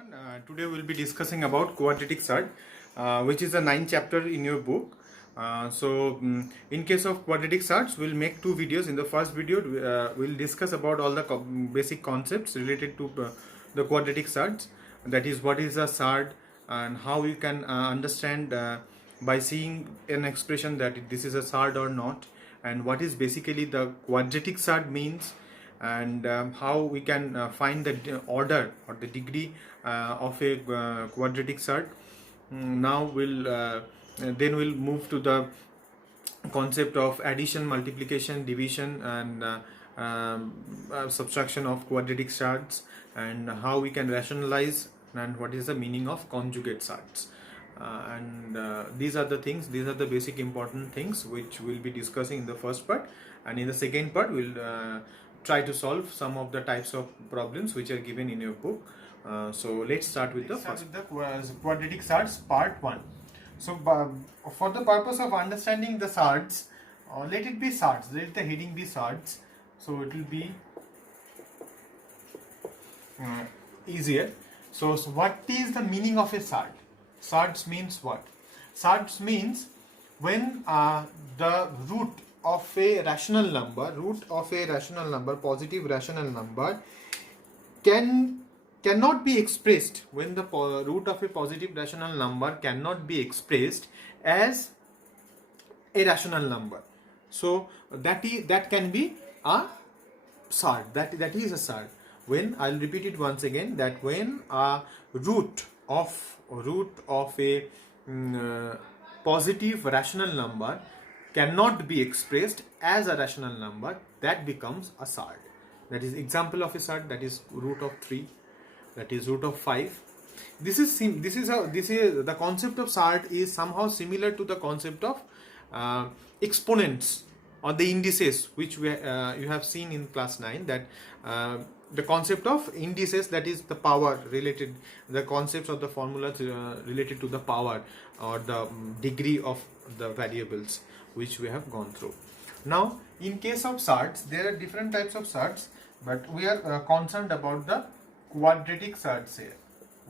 everyone. Today we'll be discussing about quadratic surd, which is the 9th chapter in your book. In case of quadratic surds, we'll make two videos. In the first video, we'll discuss about all the basic concepts related to the quadratic surds. That is, what is a surd and how you can understand by seeing an expression that this is a surd or not, and what is basically the quadratic surd means, and how we can find the order or the degree of a quadratic surd. Now then we'll move to the concept of addition, multiplication, division, and subtraction of quadratic surds, and how we can rationalize, and what is the meaning of conjugate surds. These are the things, these are the basic important things which we'll be discussing in the first part, and in the second part we'll try to solve some of the types of problems which are given in your book. So let's start with the quadratic surds part 1. So for the purpose of understanding the surds, let it be surds, let the heading be surds, so it will be easier. So what is the meaning of a surd? Surds means what? Surds means when the root of a rational number, positive rational number, cannot be expressed, when the root of a positive rational number cannot be expressed as a rational number. So that can be a surd. That is a surd. When, I'll repeat it once again, that when a root of a positive rational number cannot be expressed as a rational number, that becomes a surd. That is example of a surd, that is root of 3, that is root of 5. The concept of surd is somehow similar to the concept of exponents or the indices, which you have seen in class 9, that the concept of indices, that is the power related, the concepts of the formulas related to the power or the degree of the variables which we have gone through. Now in case of surds, there are different types of surds, but we are concerned about the quadratic surds here.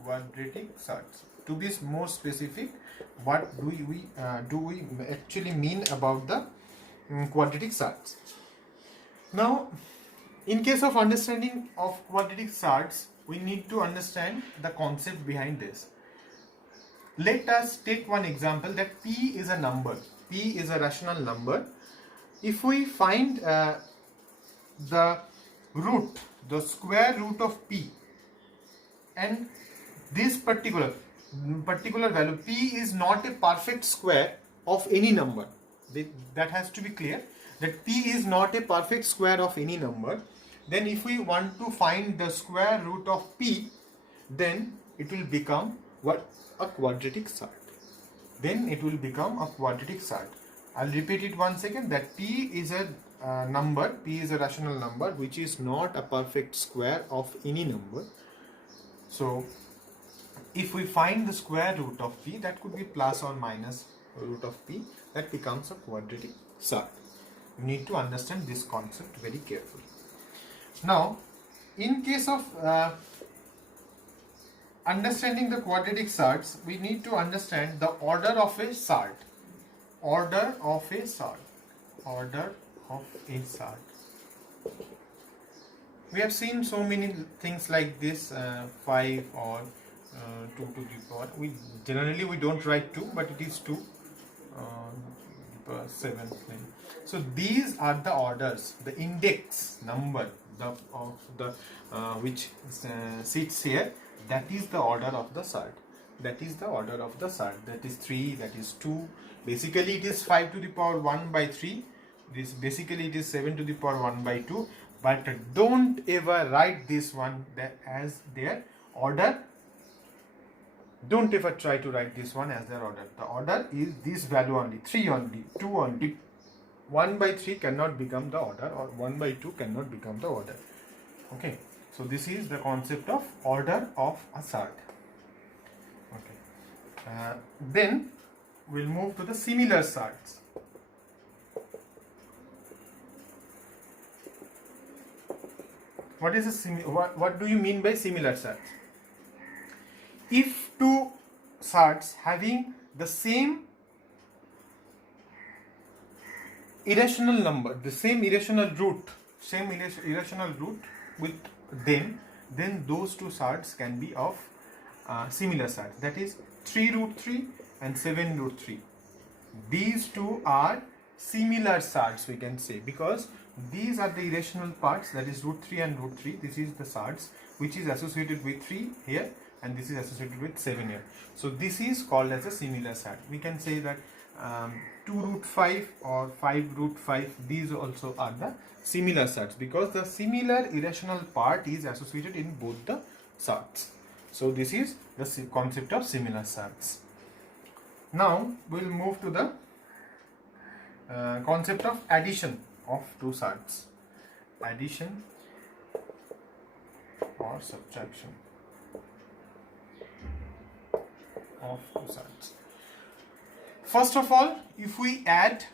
Quadratic surds. To be more specific, what do we actually mean about the quadratic surds? Now, in case of understanding of quadratic surds, we need to understand the concept behind this. Let us take one example, that p is a number. P is a rational number. If we find the square root of p, and this particular value, p is not a perfect square of any number. That has to be clear, that p is not a perfect square of any number. Then if we want to find the square root of p, then it will become what? A quadratic surd. Then it will become a quadratic surd. I'll repeat it once again, that p is a number, p is a rational number which is not a perfect square of any number. So if we find the square root of p, that could be plus or minus root of p, that becomes a quadratic surd. You need to understand this concept very carefully. Now, in case of understanding the quadratic surds, we need to understand the order of a surd. Order of a surd. We have seen so many things like this, 5 or 2 to the power. Generally we don't write 2, but it is 2, 7. So these are the orders, the index number which sits here. That is the order of the surd. That is 3, that is 2. Basically it is 5 to the power 1 by 3. This basically it is 7 to the power 1 by 2. But don't ever write this one as their order. Don't ever try to write this one as their order. The order is this value only, 3 only, 2 only. 1 by 3 cannot become the order, or 1 by 2 cannot become the order. Okay. So this is the concept of order of a surd. Okay. Then we'll move to the similar surds. What do you mean by similar surds? if two surds having the same irrational number, the same irrational root with them, then those two surds can be of similar surds. That is 3 root 3 and 7 root 3. These two are similar surds, we can say, because these are the irrational parts, that is root 3 and root 3. This is the surds which is associated with 3 here, and this is associated with 7 here. So this is called as a similar surd. We can say that 2 root 5 or 5 root 5, these also are the similar surds, because the similar irrational part is associated in both the surds. So this is the concept of similar surds. Now we'll move to the concept of addition of two surds. Addition or subtraction of two surds. First of all, if we add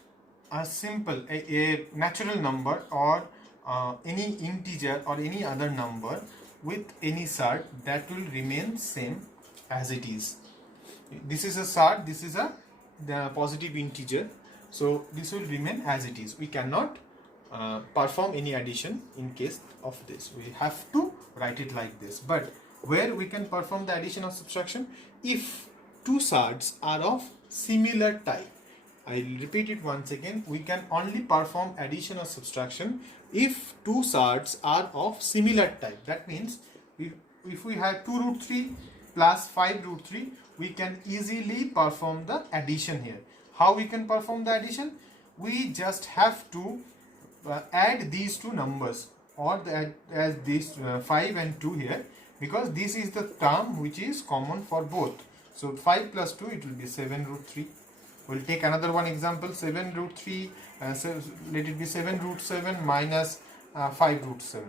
a simple a natural number or any integer or any other number with any surd, that will remain same as it is. This is a surd, this is the positive integer, so this will remain as it is. We cannot perform any addition in case of this. We have to write it like this. But where we can perform the addition or subtraction? If two surds are of similar type. I'll repeat it once again. We can only perform addition or subtraction if two surds are of similar type. That means if we have 2 root 3 plus 5 root 3, we can easily perform the addition here. How we can perform the addition? We just have to add these two numbers, or as these 5 and 2 here, because this is the term which is common for both. So 5 plus 2, it will be 7 root 3. We'll take another one example, 7 root 3, so let it be 7 root 7 minus 5 root 7.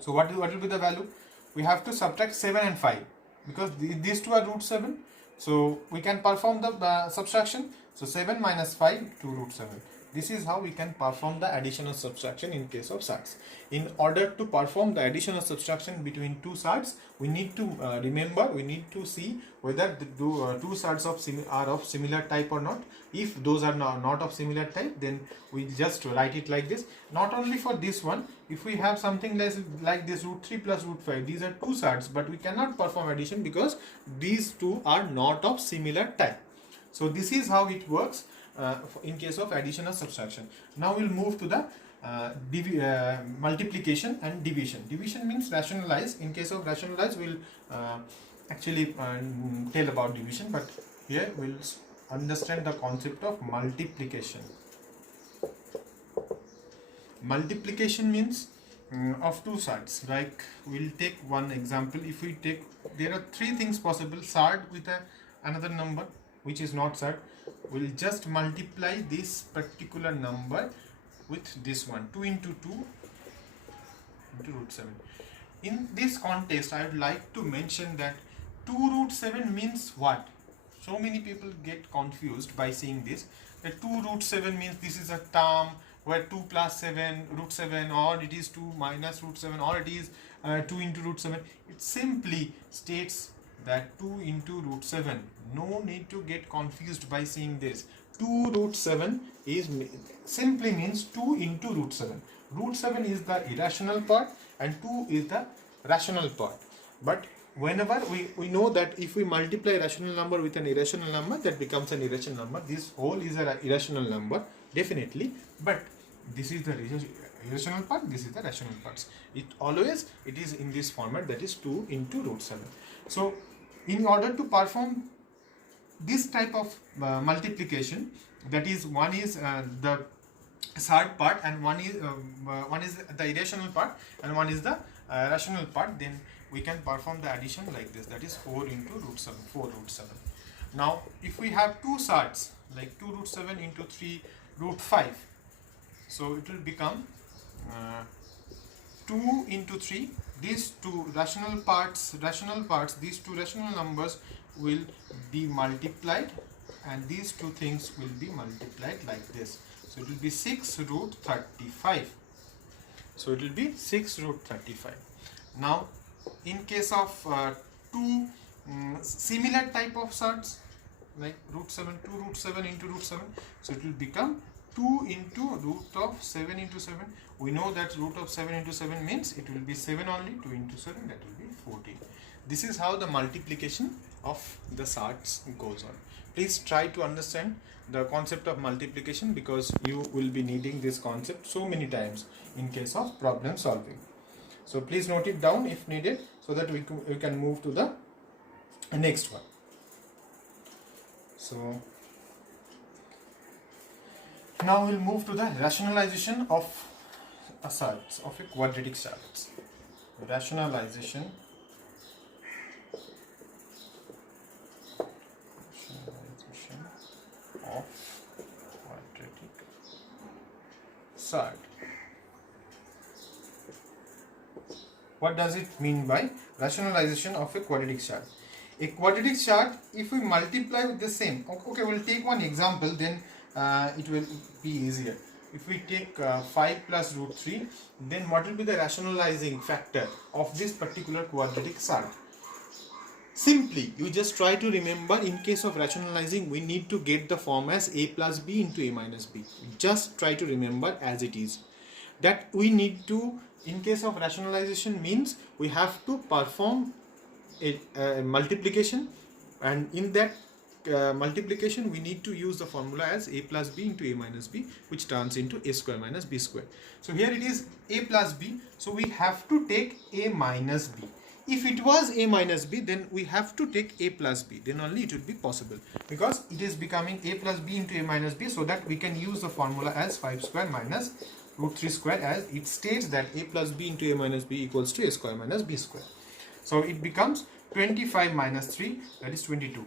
So what will be the value? We have to subtract 7 and 5, because these two are root 7. So we can perform the subtraction. So 7 minus 5, 2 root 7. This is how we can perform the addition or subtraction in case of surds. In order to perform the addition or subtraction between two surds, we need to remember, we need to see whether the two surds are of similar type or not. If those are not of similar type, then we just write it like this. Not only for this one, if we have something like this root 3 plus root 5, these are two surds, but we cannot perform addition because these two are not of similar type. So this is how it works in case of addition or subtraction. Now we'll move to the multiplication and division. Division means rationalize. In case of rationalize, we'll actually tell about division, but here we'll understand the concept of multiplication. Multiplication means of two surds. Like we'll take one example. If we take, there are three things possible: surd with another number which is not surd. We'll just multiply this particular number with this one, 2 into 2 into root 7. In this context, I would like to mention that 2 root 7 means what? So many people get confused by seeing this. That 2 root 7 means this is a term where 2 plus 7 root 7, or it is 2 minus root 7, or it is 2 into root 7. It simply states that 2 into root 7. No need to get confused by seeing this. 2 root 7 is simply means 2 into root 7. Root 7 is the irrational part and 2 is the rational part. But whenever we know that if we multiply rational number with an irrational number, that becomes an irrational number. This whole is an irrational number, definitely. But this is the irrational part, this is the rational parts. It is in this format, that is 2 into root 7. So in order to perform this type of multiplication, that is, one is the surd part and one is the irrational part and one is the rational part, then we can perform the addition like this, that is 4 into root 7, 4 root 7. Now if we have two surds, like 2 root 7 into 3 root 5, so it will become 2 into 3. These two rational parts, these two rational numbers will be multiplied, and these two things will be multiplied like this. So it will be 6 root 35. So it will be 6 root 35. Now in case of 2 similar type of surds like root 7, 2 root 7 into root 7, so it will become 2 into root of 7 into 7. We know that root of 7 into 7 means it will be 7 only. 2 into 7, that will be 14. This is how the multiplication of the surds goes on. Please try to understand the concept of multiplication, because you will be needing this concept so many times in case of problem solving. So please note it down if needed, so that we can move to the next one. So now we'll move to the rationalization of a surds, of a quadratic surds. Rationalization of quadratic surd. What does it mean by rationalization of a quadratic surd? A quadratic surd, if we multiply with the same, okay, we'll take one example, then it will be easier. If we take 5 plus root 3, then what will be the rationalizing factor of this particular quadratic surd? Simply, you just try to remember, in case of rationalizing, we need to get the form as a plus b into a minus b. Just try to remember as it is. That we need to, in case of rationalization, means we have to perform a multiplication, and in that multiplication we need to use the formula as a plus b into a minus b, which turns into a square minus b square. So here it is a plus b, so we have to take a minus b. If it was a minus b, then we have to take a plus b, then only it would be possible, because it is becoming a plus b into a minus b, so that we can use the formula as 5 square minus root 3 square, as it states that a plus b into a minus b equals to a square minus b square. So it becomes 25 minus 3, that is 22.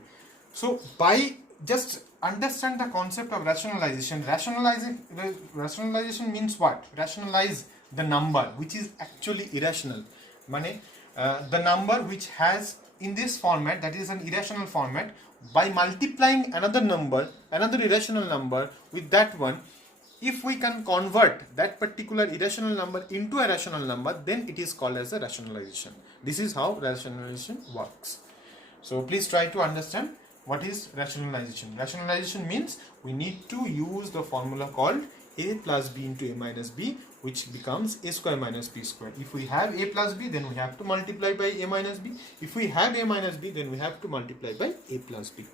So by just understand the concept of rationalization. Rationalization means what? Rationalize the number which is actually irrational. Mane, the number which has in this format, that is an irrational format, by multiplying another number, another irrational number with that one, if we can convert that particular irrational number into a rational number, then it is called as a rationalization. This is how rationalization works. So please try to understand what is rationalization. Rationalization means we need to use the formula called a plus b into a minus b, which becomes a square minus b square. If we have a plus b, then we have to multiply by a minus b. If we have a minus b, then we have to multiply by a plus b.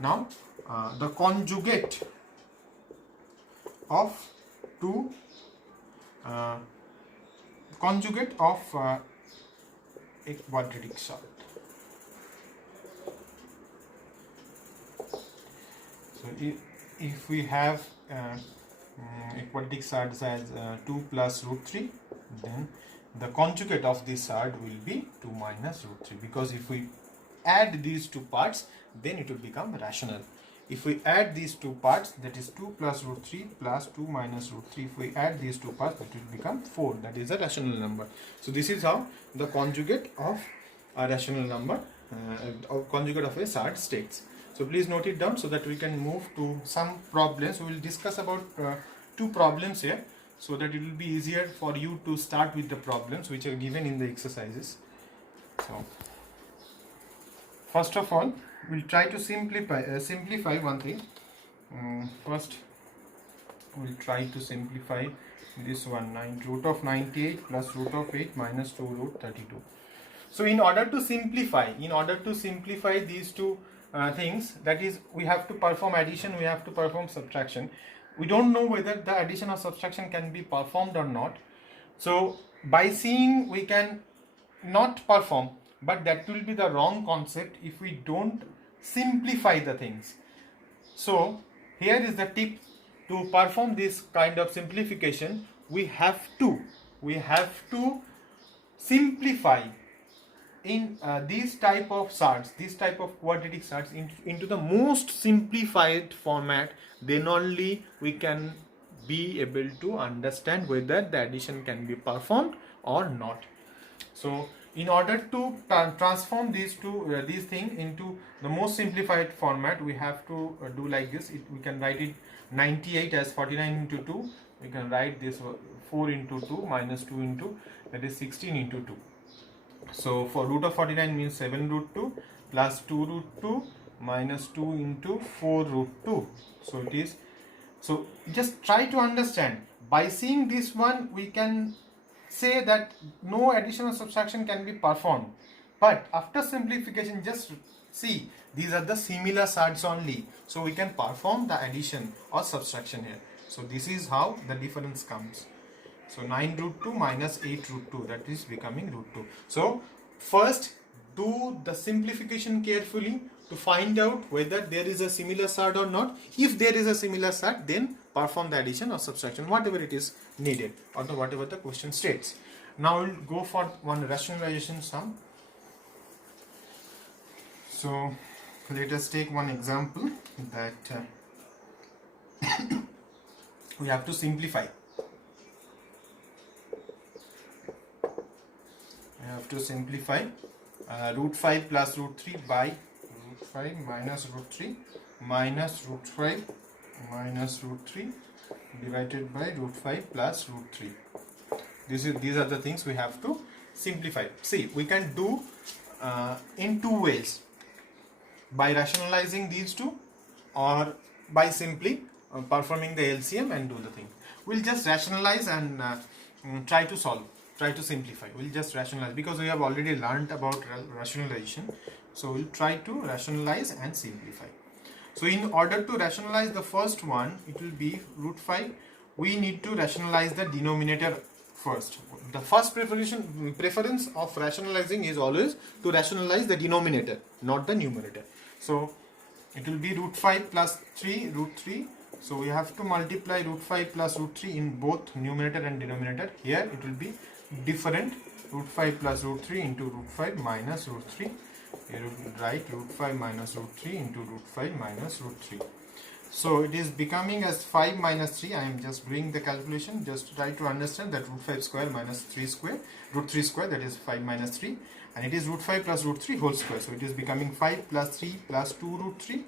Now the conjugate of two conjugate of a quadratic surd. So if we have a quadratic surd as 2 plus root 3, then the conjugate of this surd will be 2 minus root 3, because if we add these two parts, then it will become rational. If we add these two parts, that is 2 plus root 3 plus 2 minus root 3, if we add these two parts, that will become 4, that is a rational number. So this is how the conjugate of a rational number, or conjugate of a surd states. So please note it down, so that we can move to some problems. We will discuss about two problems here, so that it will be easier for you to start with the problems which are given in the exercises. So first of all, we'll try to simplify one thing. First, we'll try to simplify this one, root of 98 plus root of 8 minus 2 root 32. So in order to simplify these two things, that is, we have to perform addition, we have to perform subtraction. We don't know whether the addition or subtraction can be performed or not. So by seeing, we can not perform, but that will be the wrong concept if we don't simplify the things. So here is the tip: to perform this kind of simplification, we have to simplify in these type of surds, this type of quadratic surds, into the most simplified format. Then only we can be able to understand whether the addition can be performed or not. So in order to transform these things into the most simplified format, we have to do like this. We can write it 98 as 49 into 2. We can write this 4 into 2 minus 2 into, that is 16 into 2. So for root of 49 means 7 root 2 plus 2 root 2 minus 2 into 4 root 2. So it is, so just try to understand. By seeing this one, we can say that no addition or subtraction can be performed. But after simplification, just see, these are the similar surds only. So we can perform the addition or subtraction here. So this is how the difference comes. So 9 root 2 minus 8 root 2, that is becoming root 2. So first do the simplification carefully to find out whether there is a similar surd or not. If there is a similar surd, then perform the addition or subtraction, whatever it is needed, or whatever the question states. Now we'll go for one rationalization sum. So let us take one example that we have to simplify. Root 5 plus root 3 by root 5 minus root 3 minus root 5 minus root 3 divided by root 5 plus root 3. These are the things we have to simplify. See, we can do in two ways: by rationalizing these two, or by simply performing the LCM and do the thing. We'll just rationalize and try to solve. Try to simplify. We'll just rationalize because we have already learned about rationalization. So we'll try to rationalize and simplify. So in order to rationalize the first one, it will be root 5. We need to rationalize the denominator first. The first preference of rationalizing is always to rationalize the denominator, not the numerator. So it will be root 5 plus 3 root 3. So we have to multiply root 5 plus root 3 in both numerator and denominator. Here it will be different, root 5 plus root 3 into root 5 minus root 3. Here we will write root 5 minus root 3 into root 5 minus root 3. So it is becoming as 5 minus 3. I am just doing the calculation just to try to understand that root 5 square minus 3 square, root 3 square, that is 5 minus 3, and it is root 5 plus root 3 whole square. So it is becoming 5 plus 3 plus 2 root 3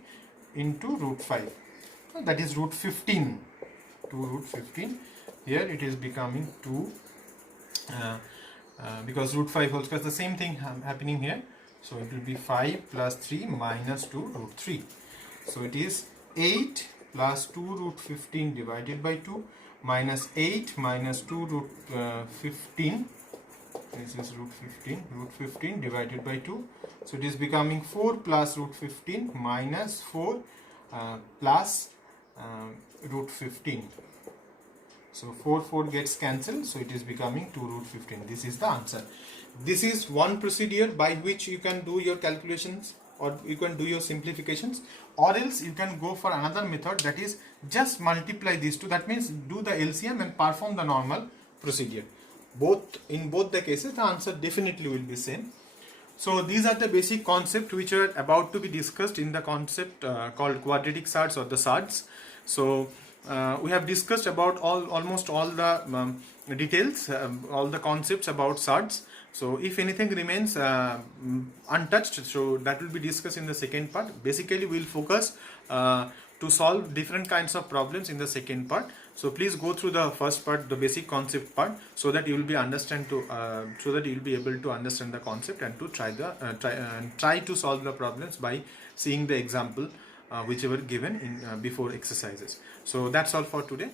into root 5. So that is root 15. 2 root 15. Here it is becoming 2 because root 5 whole square is the same thing happening here. So it will be 5 plus 3 minus 2 root 3. So it is 8 plus 2 root 15 divided by 2 minus 8 minus 2 root 15. This is root 15 divided by 2. So it is becoming 4 plus root 15 minus 4 plus root 15. So 4 gets cancelled, so it is becoming 2 root 15. This is the answer. This is one procedure by which you can do your calculations, or you can do your simplifications, or else you can go for another method, that is just multiply these two. That means do the LCM and perform the normal procedure. In both the cases the answer definitely will be same. So these are the basic concepts which are about to be discussed in the concept called quadratic surds or the surds. So we have discussed about almost all the details, all the concepts about surds. So if anything remains untouched, so that will be discussed in the second part. Basically we will focus to solve different kinds of problems in the second part. So please go through the first part, the basic concept part, so that you will be able to understand the concept and to try to solve the problems by seeing the example whichever given in before exercises. So that's all for today.